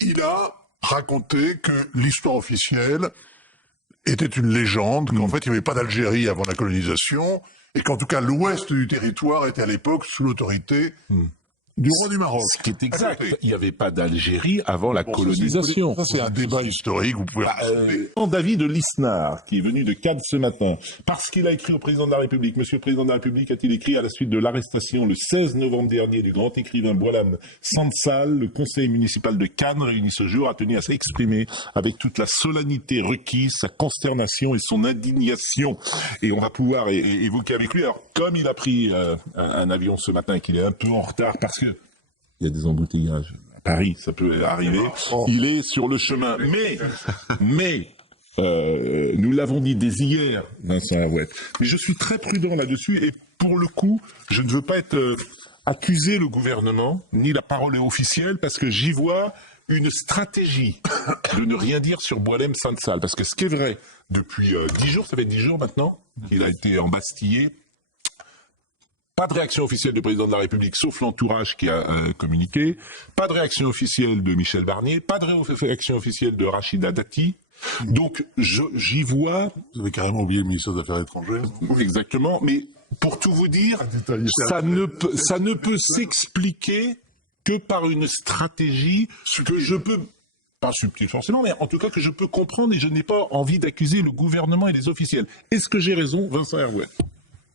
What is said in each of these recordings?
il a raconté que l'histoire officielle était une légende, qu'en fait il n'y avait pas d'Algérie avant la colonisation, et qu'en tout cas l'ouest du territoire était à l'époque sous l'autorité du roi du Maroc. Ce qui est exact. Il n'y avait pas d'Algérie avant la colonisation. Ça, c'est un débat historique, vous pouvez... David Lisnard, qui est venu de Cannes ce matin, parce qu'il a écrit au président de la République. Monsieur le président de la République a-t-il écrit à la suite de l'arrestation le 16 novembre dernier du grand écrivain Boualem Sansal, le conseil municipal de Cannes, réuni ce jour, a tenu à s'exprimer avec toute la solennité requise, sa consternation et son indignation. Et on va pouvoir évoquer avec lui. Alors, comme il a pris un avion ce matin et qu'il est un peu en retard parce que il y a des embouteillages à Paris, ça peut arriver. Il est sur le chemin. Mais nous l'avons dit dès hier, Vincent Arouette. Mais je suis très prudent là-dessus et pour le coup, je ne veux pas être accuser le gouvernement, ni la parole est officielle, parce que j'y vois une stratégie de ne rien dire sur Boualem Sansal. Parce que ce qui est vrai, depuis 10 jours, ça fait 10 jours maintenant, qu'il a été embastillé. Pas de réaction officielle du président de la République, sauf l'entourage qui a communiqué. Pas de réaction officielle de Michel Barnier. Pas de réaction officielle de Rachida Dati. Donc, j'y vois... Vous avez carrément oublié le ministère des Affaires étrangères. Exactement. Mais pour tout vous dire, ça ne peut s'expliquer que par une stratégie que je peux... Pas subtil forcément, mais en tout cas que je peux comprendre et je n'ai pas envie d'accuser le gouvernement et les officiels. Est-ce que j'ai raison, Vincent Herouet ?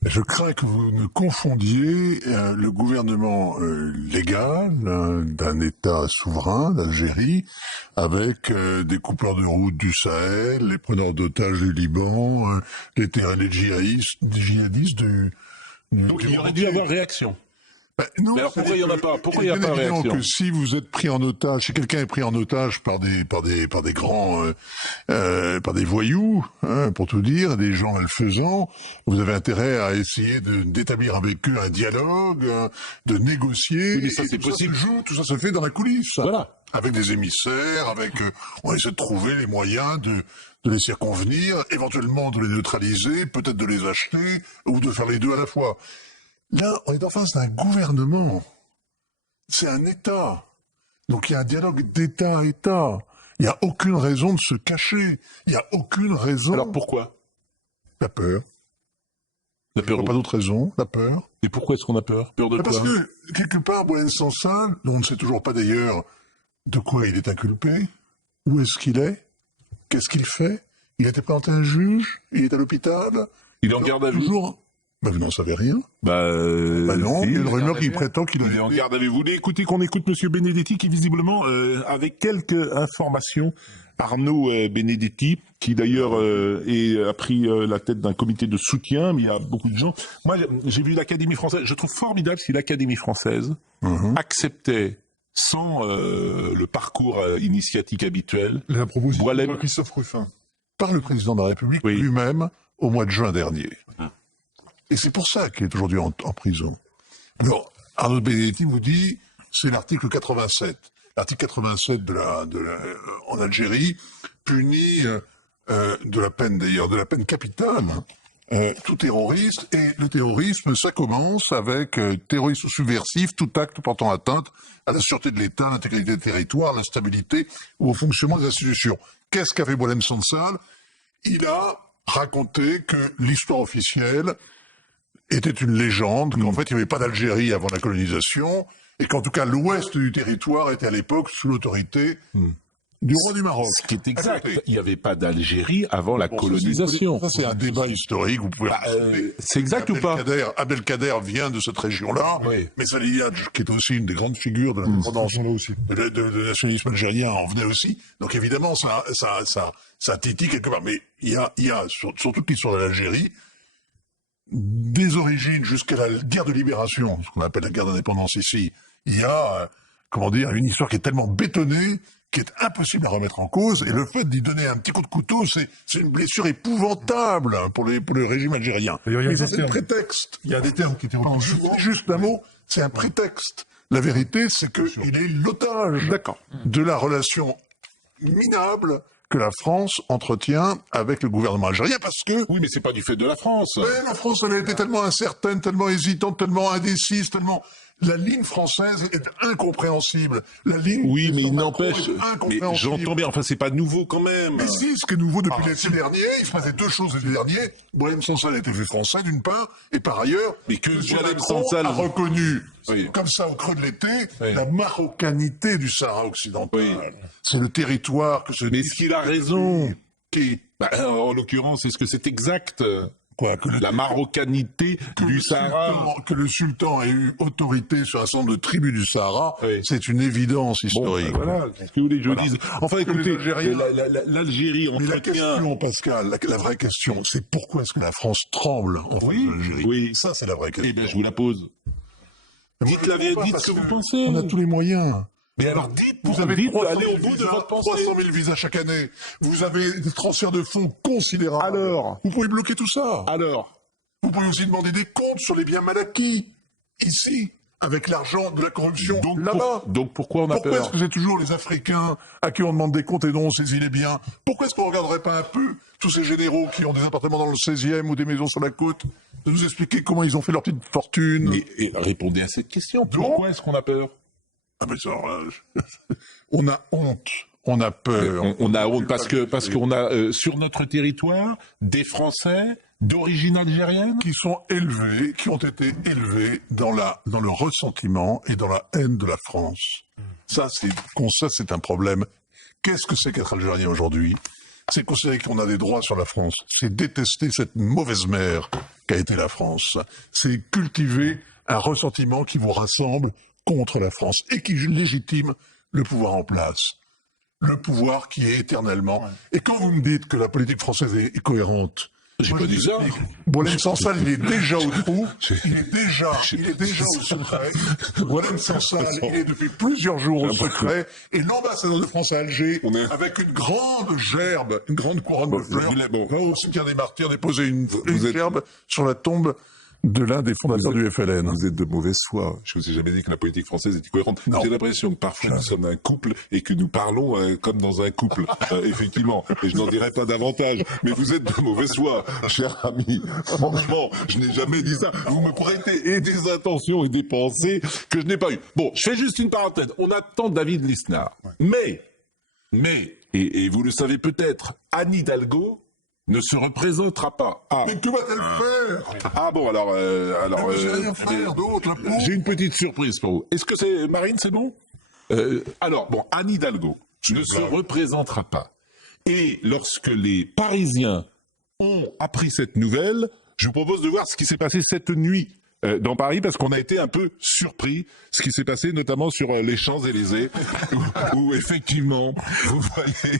Je crains que vous ne confondiez le gouvernement légal d'un État souverain, l'Algérie, avec des coupeurs de route du Sahel, les preneurs d'otages du Liban, les djihadistes du... Donc il y aurait dû y avoir réaction. Non, mais alors pourquoi il n'y en a pas? Pourquoi il n'y a pas de réaction? Que si vous êtes pris en otage, si quelqu'un est pris en otage par des grands, par des voyous, pour tout dire, des gens malfaisants, vous avez intérêt à essayer d'établir avec eux un dialogue, de négocier. Oui, mais ça c'est possible. Tout ça se fait dans la coulisse. Voilà. Avec des émissaires, on essaie de trouver les moyens de les circonvenir, éventuellement de les neutraliser, peut-être de les acheter, ou de faire les deux à la fois. Là, on est en face d'un gouvernement. C'est un État. Donc il y a un dialogue d'État à État. Il n'y a aucune raison de se cacher. Il n'y a aucune raison. Alors pourquoi? La peur. La peur. Pas d'autre raison. La peur. Et pourquoi est-ce qu'on a peur? Peur de quoi? Parce que, quelque part, Boualem Sansal, dont on ne sait toujours pas d'ailleurs de quoi il est inculpé, où est-ce qu'il est, qu'est-ce qu'il fait, il a été présenté à un juge, il est à l'hôpital. Il est en garde à vue. Toujours. Vous n'en savez rien. Non, si, il y a une rumeur qui prétend qu'il est en garde à vue. Vous voulez écouter qu'on écoute Monsieur Benedetti qui visiblement, avec quelques informations, Arnaud Benedetti, qui d'ailleurs a pris la tête d'un comité de soutien, mais il y a beaucoup de gens. Moi, j'ai vu l'Académie française. Je trouve formidable si l'Académie française acceptait, sans le parcours initiatique habituel, la proposition de Christophe Ruffin par le président de la République lui-même au mois de juin dernier. Et c'est pour ça qu'il est aujourd'hui en prison. Alors, Arnaud Benedetti vous dit, c'est l'article 87. L'article 87 en Algérie punit de la peine d'ailleurs, de la peine capitale, tout terroriste. Et le terrorisme, ça commence avec terrorisme subversif, tout acte portant atteinte à la sûreté de l'État, à l'intégrité du territoire, à la stabilité ou au fonctionnement des institutions. Qu'est-ce qu'a fait Boualem Sansal? Il a raconté que l'histoire officielle était une légende, qu'en fait il n'y avait pas d'Algérie avant la colonisation, et qu'en tout cas l'ouest du territoire était à l'époque sous l'autorité du roi du Maroc. Ce qui est exact. Il n'y avait pas d'Algérie avant la colonisation. Ça, c'est un débat historique, vous pouvez... c'est exact ou pas? Abdelkader vient de cette région-là, mais Salih Hadj, qui est aussi une des grandes figures de l'indépendance, de nationalisme algérien, en venait aussi. Donc évidemment, ça titille quelque part. Mais il y a sur toute l'histoire de l'Algérie, des origines jusqu'à la guerre de libération, ce qu'on appelle la guerre d'indépendance ici, il y a, une histoire qui est tellement bétonnée, qui est impossible à remettre en cause, et le fait d'y donner un petit coup de couteau, c'est une blessure épouvantable pour le régime algérien. Mais c'est un prétexte. Il y a des termes qui étaient juste un mot, c'est un prétexte. La vérité, c'est qu'il est l'otage de la relation minable que la France entretient avec le gouvernement algérien, parce que... Oui, mais c'est pas du fait de la France. Mais la France, elle a été tellement incertaine, tellement hésitante, tellement indécise, tellement... La ligne française est incompréhensible. La ligne Oui, mais de il Macron n'empêche. est Mais incompréhensible. j'entends bien. Enfin, c'est pas nouveau quand même. Mais si, ce qui est nouveau depuis l'été dernier, il se passait deux choses l'été dernier. Boilem Sansal était fait français d'une part, et par ailleurs, Mais que M. Boilem Macron Sansal a reconnu, Oui. comme ça au creux de l'été, Oui. la marocanité du Sahara occidental. Oui. C'est le territoire que se Mais est-ce qu'il a raison? Qui Bah, en l'occurrence, est-ce que c'est exact? quoi que La marocanité du Sahara. Que le sultan ait eu autorité sur un certain nombre de tribus du Sahara, Oui. c'est une évidence Bon, historique. voilà, qu'est-ce que vous voulez que je dise? Enfin, Que les écoutez, Algériens- l'Algérie Mais la entretient... question, Pascal, la vraie question, c'est pourquoi est-ce que la France tremble en face de l'Algérie? oui. Ça, c'est la vraie question. Eh bien, je vous la pose. Dites-la, dites ce que vous pensez. On a tous les moyens. Mais alors, dites, Vous avez dites, 300 allez 000 au bout de visas, votre pensée. 300 000 visas chaque année. Vous avez des transferts de fonds considérables. Alors Vous pouvez bloquer tout ça. Alors Vous pouvez aussi demander des comptes sur les biens mal acquis. Ici, avec l'argent de la corruption. Là-bas. donc pourquoi on a Pourquoi peur? est-ce que c'est toujours les Africains à qui on demande des comptes et dont on saisit les biens? Pourquoi est-ce qu'on ne regarderait pas un peu tous ces généraux qui ont des appartements dans le 16e ou des maisons sur la côte, de nous expliquer comment ils ont fait leur petite fortune? Et répondez à cette question. Pourquoi est-ce qu'on a peur? Ah mais ça, on a honte, on a peur. On a honte parce qu'on a sur notre territoire des Français d'origine algérienne. Qui sont élevés, qui ont été élevés dans le ressentiment et dans la haine de la France. Ça, c'est un problème. Qu'est-ce que c'est qu'être algérien aujourd'hui? C'est considérer qu'on a des droits sur la France. C'est détester cette mauvaise mère qu'a été la France. C'est cultiver un ressentiment qui vous rassemble contre la France et qui légitime le pouvoir en place. Le pouvoir qui est éternellement. Et quand vous me dites que la politique française est cohérente, J'ai pas dit ça. Boilem Sansal, il est déjà au trou, il est déjà au secret. Boilem Sansal, il est depuis plusieurs jours au secret, et l'ambassadeur de France à Alger, avec une grande gerbe, une grande couronne de fleurs, va au cimetière des martyrs déposer une gerbe sur la tombe de l'un des fondateurs du FLN. Vous êtes de mauvaise foi. Je vous ai jamais dit que la politique française était cohérente. J'ai l'impression que parfois nous sommes un couple et que nous parlons comme dans un couple. Effectivement. Et je n'en dirai pas davantage. Mais vous êtes de mauvaise foi, cher ami. Franchement, je n'ai jamais dit ça. Vous me prêtez et des intentions et des pensées que je n'ai pas eues. Bon, je fais juste une parenthèse. On attend David Lisnard. Mais, et vous le savez peut-être, Anne Hidalgo ne se représentera pas. Ah. Mais que va-t-elle faire? Ah bon, alors, Elle ne sait rien faire d'autre, la pauvre. j'ai une petite surprise pour vous. Est-ce que c'est Marine, c'est bon? Alors, bon, Anne Hidalgo ne se représentera pas. Et lorsque les Parisiens ont appris cette nouvelle, je vous propose de voir ce qui s'est passé cette nuit dans Paris, parce qu'on a été un peu surpris, ce qui s'est passé notamment sur les Champs-Élysées, où effectivement, vous voyez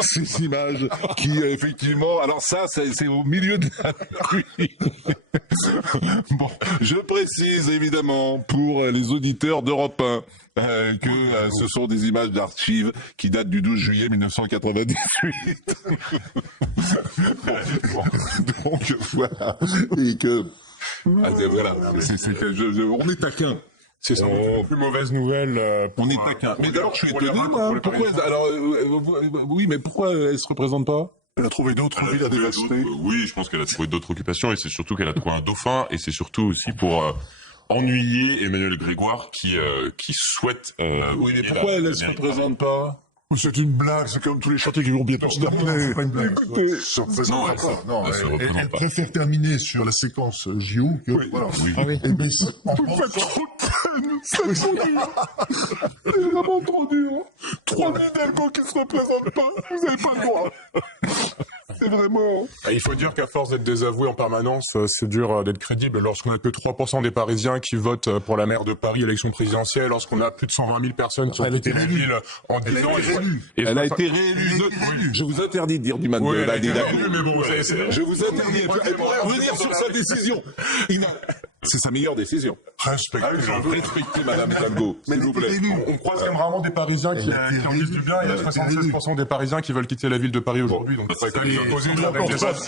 ces images qui, effectivement, alors ça, c'est au milieu de la nuit. Bon, je précise évidemment pour les auditeurs d'Europe 1 que ce sont des images d'archives qui datent du 12 juillet 1998. Bon, donc voilà, et que voilà, on est taquin. C'est sans doute la plus mauvaise nouvelle. On est taquin. Mais d'abord, je suis étonné. Pourquoi, alors, oui, mais pourquoi elle se représente pas? Elle a trouvé d'autres villes à dévaster. Oui, je pense qu'elle a trouvé d'autres occupations et c'est surtout qu'elle a trouvé un dauphin et c'est surtout aussi pour ennuyer Emmanuel Grégoire qui souhaite. Oui, mais pourquoi elle se représente pas? C'est une blague, c'est comme tous les chantiers qui vont bientôt se terminer. Non, elle Non, elle se représente elle pas. préfère terminer sur la séquence JO que... Voilà. Ah oui. Et ben, vous faites trop de peine, c'est trop dur. C'est vraiment trop dur. 3 Hidalgo qui se représentent pas, vous n'avez pas le droit. C'est vraiment... Il faut dire qu'à force d'être désavoué en permanence, c'est dur d'être crédible. Lorsqu'on a que 3% des Parisiens qui votent pour la maire de Paris, élection présidentielle, lorsqu'on a plus de 120 000 personnes qui ont quitté la ville en disant... Elle a été réélue. Je vous interdis de dire du mal de la Hidalgo. mais bon, Je vous interdis. Elle pourrait revenir sur sa décision. C'est sa meilleure décision. Respectez Madame Hidalgo, s'il vous plaît. on croise quand même rarement des Parisiens qui en disent du bien. Il y a 76% des Parisiens qui veulent quitter la ville de Paris aujourd'hui. Donc ça quand même imposé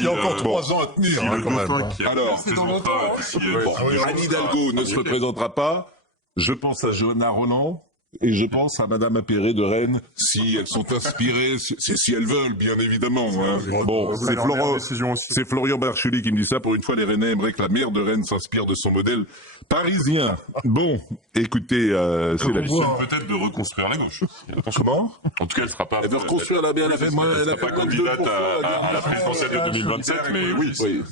Il y a encore 3 ans à tenir, hein, quand même. Alors, Anne Hidalgo ne se représentera pas. Je pense à Johanna Roland. Et je pense à Madame Appéré de Rennes, si elles sont inspirées, si elles veulent, bien évidemment. Hein. Bon, c'est Florian Barchuli qui me dit ça. Pour une fois, les Rennais aimeraient que la maire de Rennes s'inspire de son modèle parisien. Bon, écoutez, c'est la vie. Peut-être de reconstruire la gauche. Comment? En tout cas, elle sera pas. Elle veut reconstruire la BLF. Elle n'a pas candidate à la présidentielle de 2027, mais oui.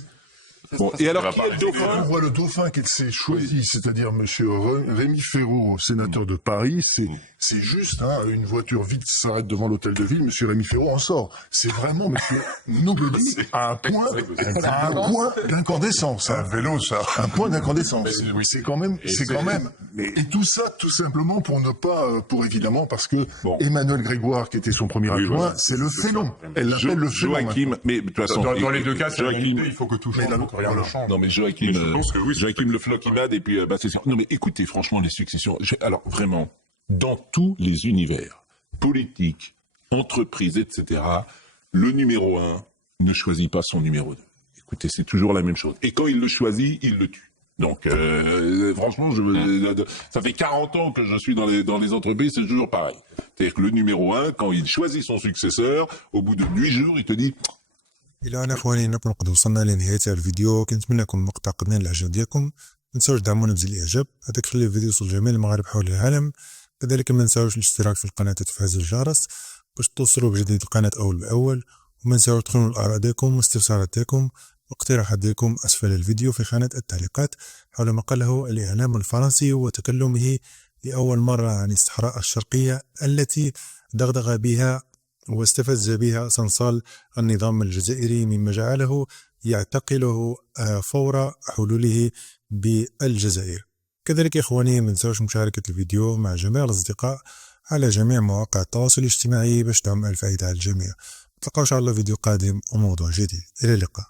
Bon, et alors, qui est le dauphin? On voit le dauphin qu'elle s'est choisi, c'est-à-dire monsieur Rémi Féraud, sénateur de Paris, c'est juste, hein, une voiture vide s'arrête devant l'hôtel de ville, monsieur Rémi Féraud en sort. C'est vraiment, monsieur Nobody, à un point d'incandescence. Un vélo, ça. Un point d'incandescence. C'est quand même. Et tout ça, tout simplement pour ne pas, pour évidemment, parce que Emmanuel Grégoire, qui était son premier adjoint, c'est le félon. Elle l'appelle le félon. Joachim, mais de toute façon. Dans les deux cas, c'est Joachim, il faut que tout change. Rien ne change. Non mais Joachim, Joachim Le Floquimade et puis c'est sûr. Non mais écoutez, franchement, les successions. Alors vraiment, dans tous les univers, politique, entreprise, etc., le numéro 1 ne choisit pas son numéro 2. Écoutez, c'est toujours la même chose. Et quand il le choisit, il le tue. Donc franchement, ça fait 40 ans que je suis dans les entreprises, c'est toujours pareil. C'est-à-dire que le numéro 1, quand il choisit son successeur, au bout de 8 jours, il te dit. الى هنا اخواني نكون قد وصلنا لنهايه الفيديو. كنتمنى يكون المقطع قد نال الاعجاب ديالكم. ما تنساوش دعمونا بزر الاعجاب، هذا كيخلي الفيديو يوصل لجميع المغاربه حول العالم. كذلك ما تنساوش الاشتراك في القناه وتفعيل زر الجرس باش توصلوا بجديد القناه اول باول. وما تنساوش تخلوا الاراء ديالكم واستفسارات ديالكم واقتراحات ديالكم اسفل الفيديو في خانه التعليقات حول ما قاله الاعلام الفرنسي وتكلمه لاول مره عن الصحراء الشرقيه التي دغدغ بها واستفز بها صنصال النظام الجزائري، مما جعله يعتقله فور حلوله بالجزائر. كذلك إخواني ما تنساوش مشاركة الفيديو مع جميع الأصدقاء على جميع مواقع التواصل الاجتماعي باش تعم الفائدة على الجميع. نتلاقاو إن شاء الله فيديو قادم وموضوع جديد. إلى اللقاء.